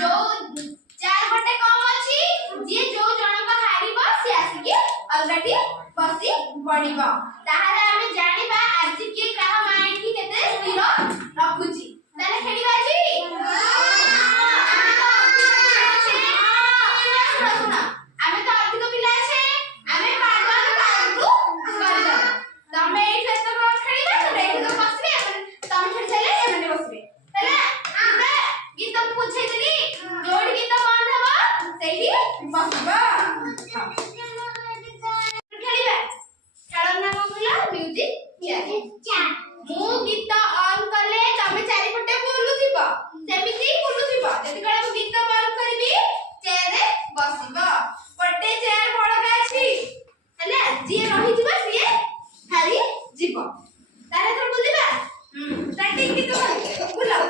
जो चार गोटे कम अछि जे जो जनक हारिबो से आसिकी अलरेडी बसी पड़िबो ताहाले आमे जानिबा आज के काहा माइंड की केते स्थिर रखुची ताले खेलिबा जी आमे तो अधिक पिला छे आमे पागल कागु करदो तमे एई फेस्तो को खेलिबा तो एई तो बसबे तमे खेल चले एमने बसबे तले आमे गीत पूछे दिली जोड़ गीत बंद हबो सेही बसबो खेलिबा खेलन ना कोला म्यूजिक चेयर मु गीत ऑन करले तमे चारि पटे बुलुथिबो सेमिति बुलुथिबो जति कळे मु गीत बंद करबी चेयर रे बसिबो पटे चेयर बडगा अछि हले जे रहि जिबो सिए खाली जिबो तारे तो बुलिबा स्टार्टिंग गीत बुलाओ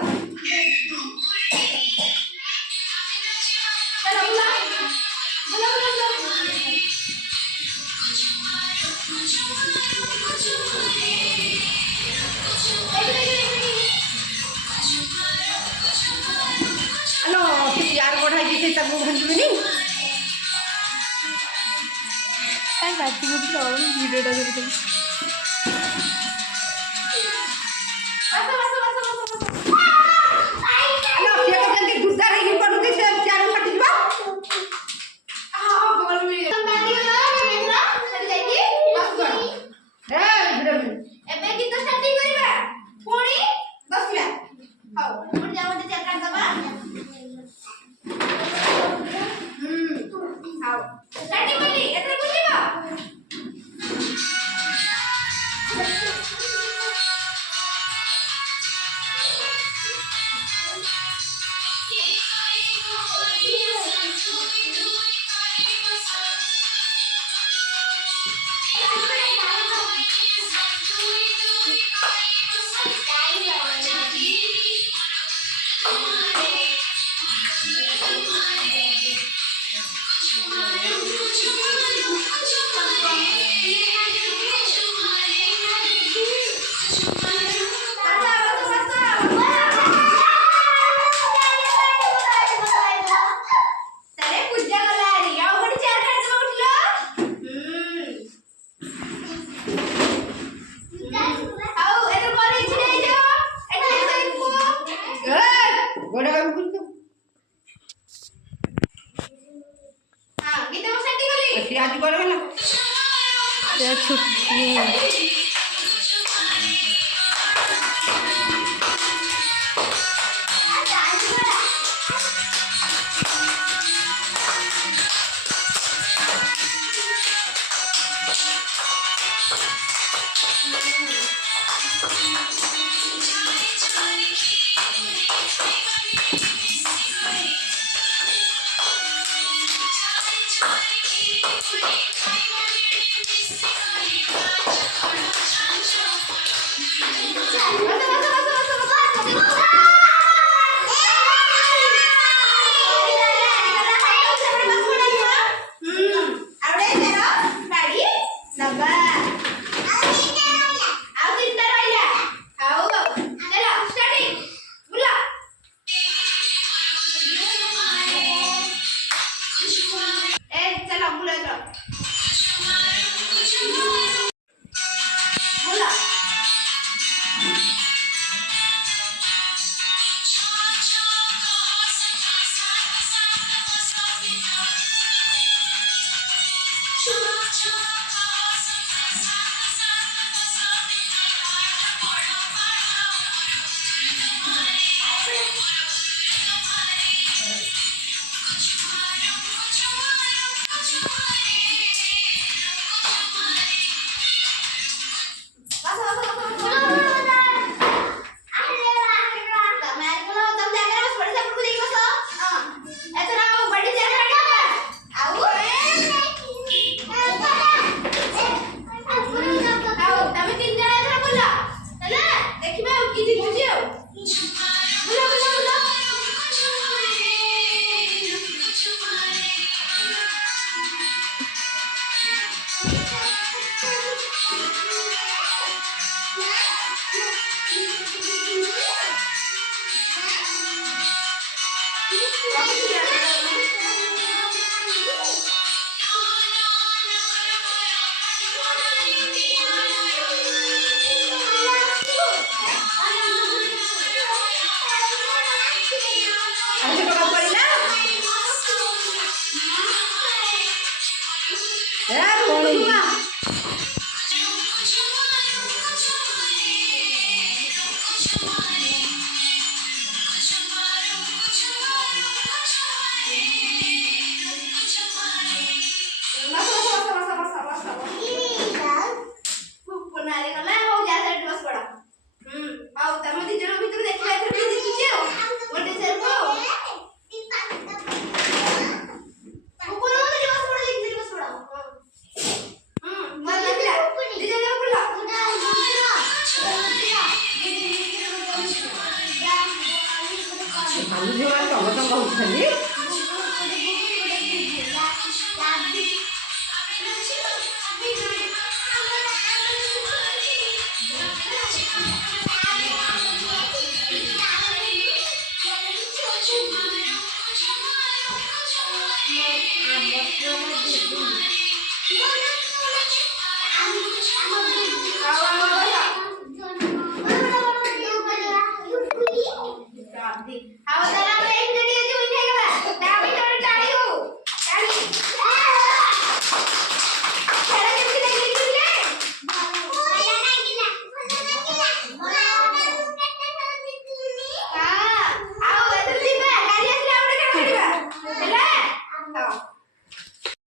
चलो बुलाओ बुलाओ हेलो यार बढ़ाई दिखे तब वो भंजबेनी काय बाती गुटी और वीडियोटा करते हेलो ये तो जल्दी गुद्दा रही पड़ू के से चार फट जबा हां बोल में संबादी होला मेरा चली जाई बस गण ए विरम एबे गीत स्टार्टिंग करिबा पुणी बसिबा हाउ पुणी जा मते चेक कर दबा हाउ स्टार्टिंग करली एतरे बुझिबा गोड़ा बाबू कुछ हां गीत में सेटिंग करली अच्छी आज करे ना ये छुट्टी Bye. ଭାଲୁ ଝିଅ ମାନେ ଟଙ୍ଗ ଟଙ୍ଗ ହଉଛନ୍ତି।